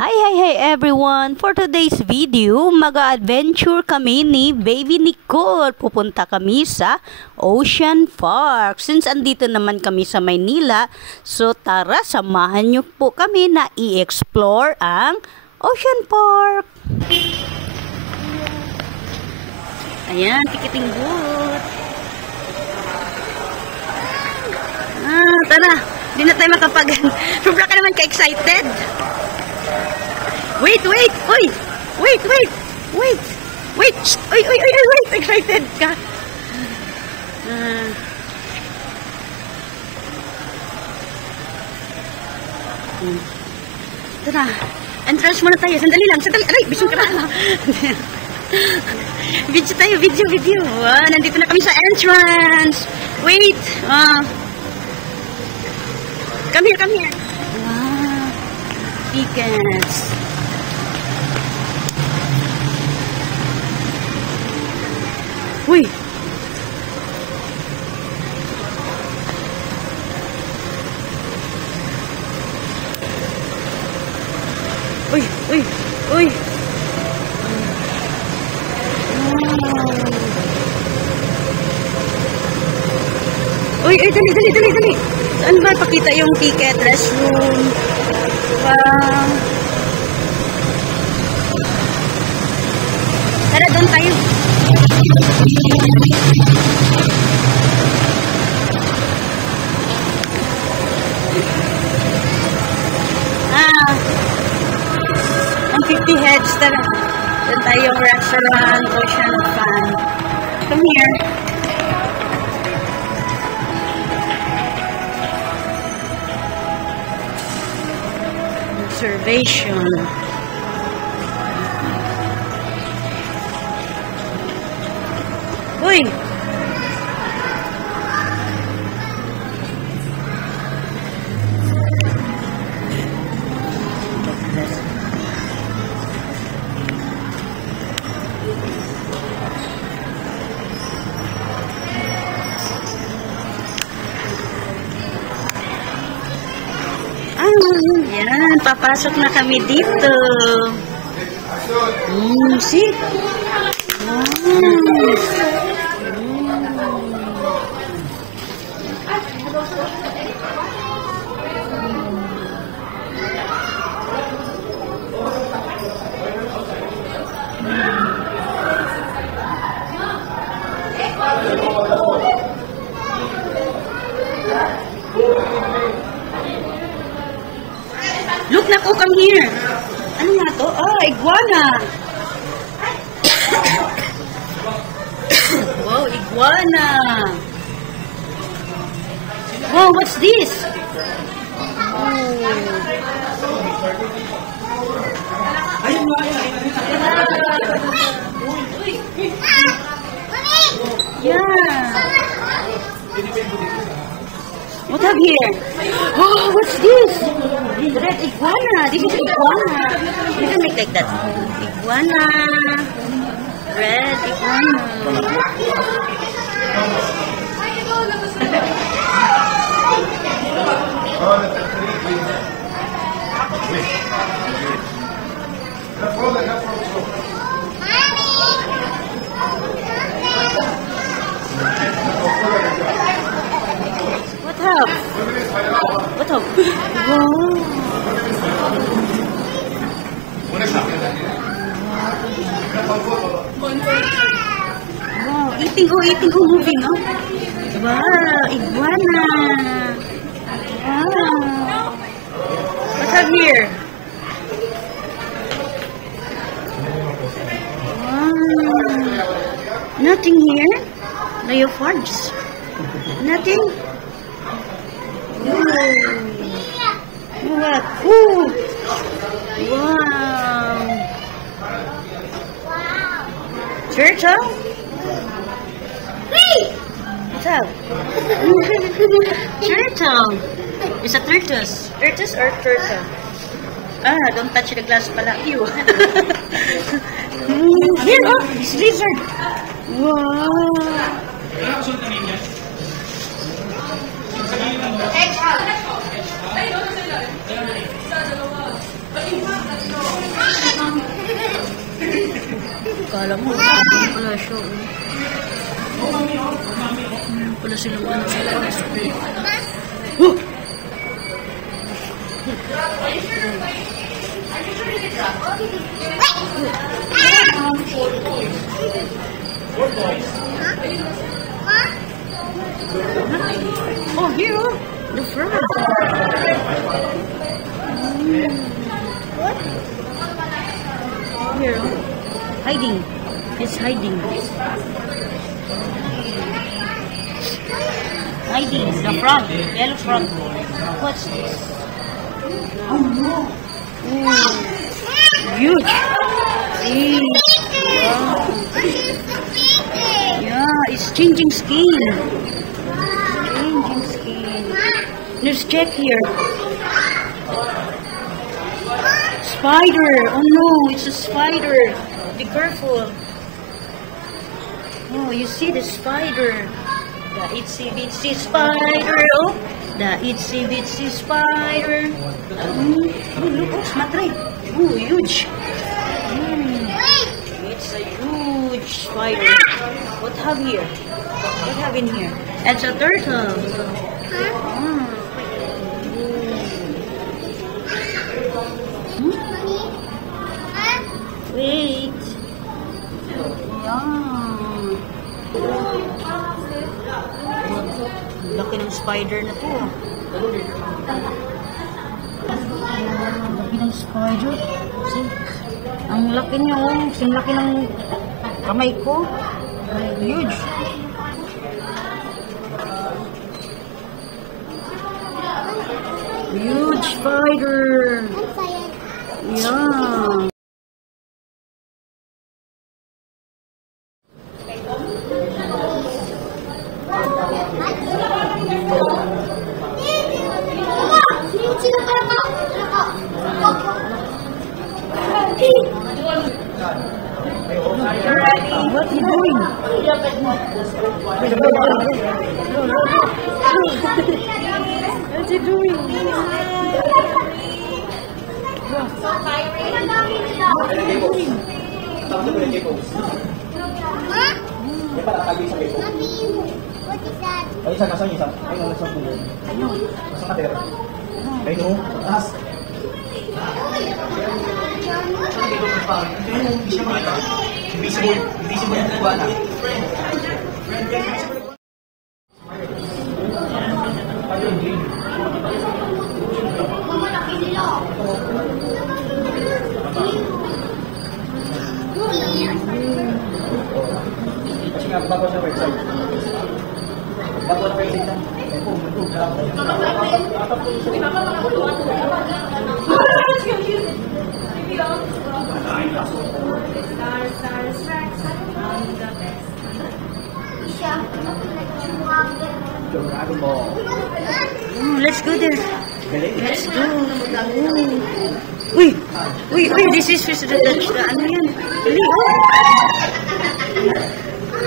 Hi everyone! For today's video, mag-adventure kami ni Baby Nicole. Pupunta kami sa Ocean Park. Since andito naman kami sa Maynila, so tara, samahan niyo po kami na i-explore ang Ocean Park. Ayan, ticketing booth. Tara, di na tayo makapag... Sobra ka naman ka-excited. Wait! Uy! Wait! Excited ka. Tara, entrance muna tayo. Sandali lang. Aray, bisong ka na. Video. Nandito na kami sa entrance. Wait. Come here. Tickets. Uy! Dali. Saan ba pakita yung ticket? Restroom. Wow. Tara, doon tayo. Ang 50 heads. Tara. Doon tayo yung restaurant, Ocean Fun. Come here. Observation. Uy! Yan, papasok na kami dito. See? Look, naku, come here. Ano nga to? Iguana. Wow, iguana. Wow, what's this? Yeah. What have here? Oh, what's this? Red iguana. This is iguana. You can make like that. Iguana. Red iguana. What up? Wow. Wow, eating, moving, no? Wow, iguana. Wow. What's up here? Wow. Nothing here? Leopards? Nothing? What? Ooh. Wow. Turtle? What's up? Turtle. It's a tortoise. Tortoise or turtle? Don't touch the glass pala. Ew. Here, it's lizard. Wow. Kala mo, wala siya. Wala silang ano sa labas. Oh! Oh, here, oh, the frog. Here, hiding. It's hiding. Hiding. The frog. Yellow frog. What's this? Oh no. Ooh. Huge. Yeah, it's changing skin. Changing skin. Let's check here. Spider. Oh no, it's a spider. Be careful. Oh, you see the spider. The itsy bitsy spider. Oh, the itsy bitsy spider. Oh, look, oh, smatre. Oh, huge. It's a huge spider. What have here? What have in here? It's a turtle. Wait. Laki ng spider na to. Laki ng spider. See? Ang laki niya, oh. Ang laki ng kamay ko. Huge. Huge spider. Yeah. What are you doing? What are you doing? Let's go there. Let's go. Uy, this is the ano yan?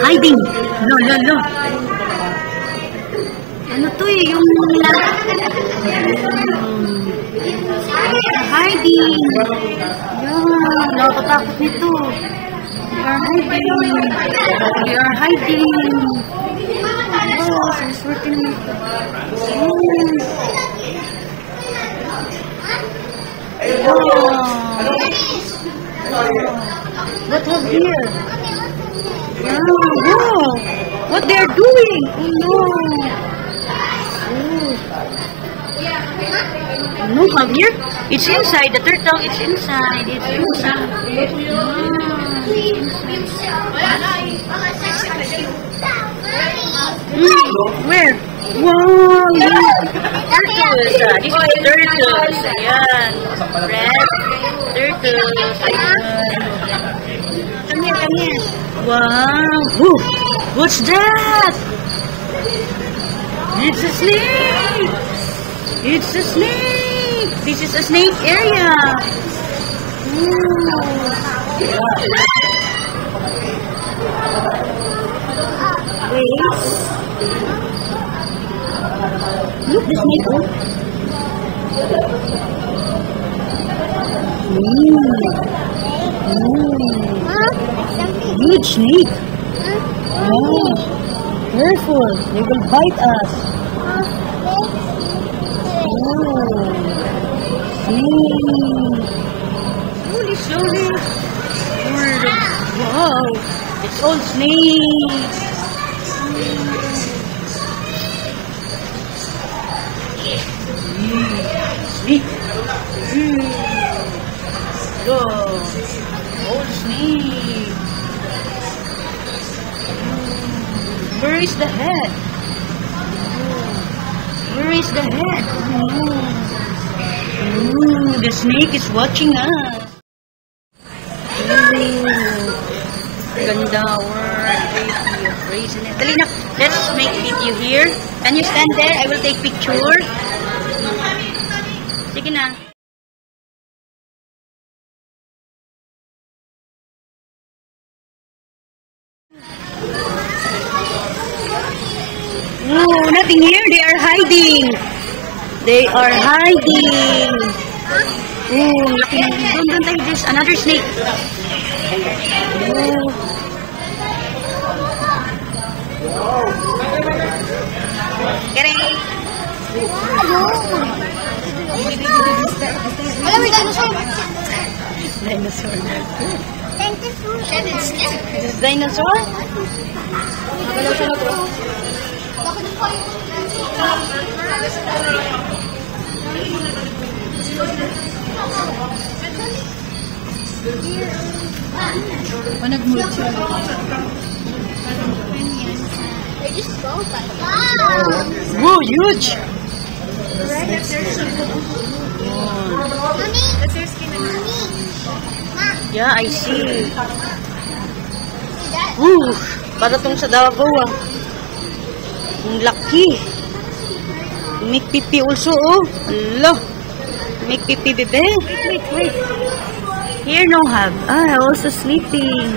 Hiding. No. Ano to eh, yung hiding. Yan, nakatakot nito. We are hiding. Oh, sinuswertin mo. What have here? Oh, what they are doing? Oh, no. No, have here? It's inside. The turtle, it's inside. It's inside. Where? Wow! Turtles! This is turtles. Ayan. Red turtles. Ayan. Come here. Wow! Ooh, what's that? It's a snake! It's a snake! This is a snake area. Wait. Look, the snake. Something. huge snake. Oh, careful. They will bite us. Oh, snake. Slowly, slowly. Wow, it's all snakes. Snake. Go. All snake. Where is the head? Where is the head? Ooh, the snake is watching us. Ganda word, baby, raising it. Dali na, let's make video here. Can you stand there? I will take picture. Sige na. Oh, nothing here. They are hiding. They are hiding. Oh, don't take this. Another snake. Oh. Get it. Dinosaur. Dinosaur. Dinosaur. Dinosaur? Nag-move siya. Whoa, huge! Yeah, I see. Ooh, para tong sa Davao ah. Ang laki. Make pipi also oh. Allah. Make pipi bebe. Wait. Here no have. Ah, also sleeping.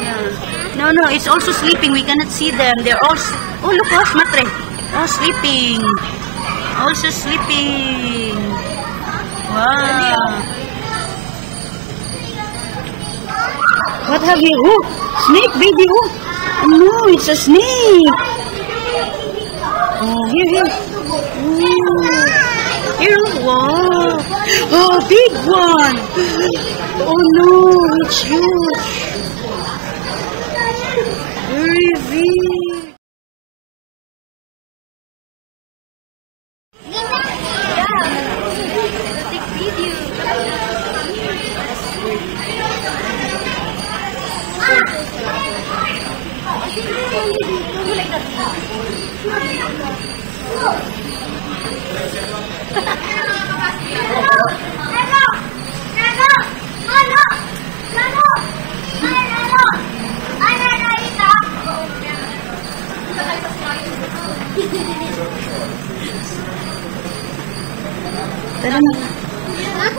Yeah. No, it's also sleeping. We cannot see them. They're all. Oh, look, oh, matre. Oh, sleeping. Also sleeping. Wow. What have you? Oh, snake, baby. Oh, no, it's a snake. Oh, here. Here, wow. Oh, big one. Oh no, it's huge. Very big. Take video.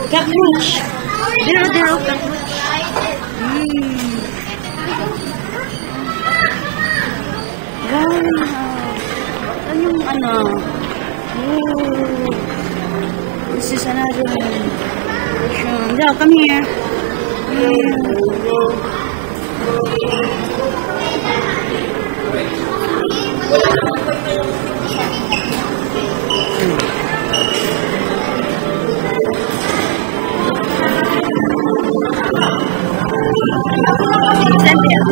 Cockroach. There, cockroach. Wow. Ano yung ano? Ooh. This is another one. Yeah, come here. Stand there.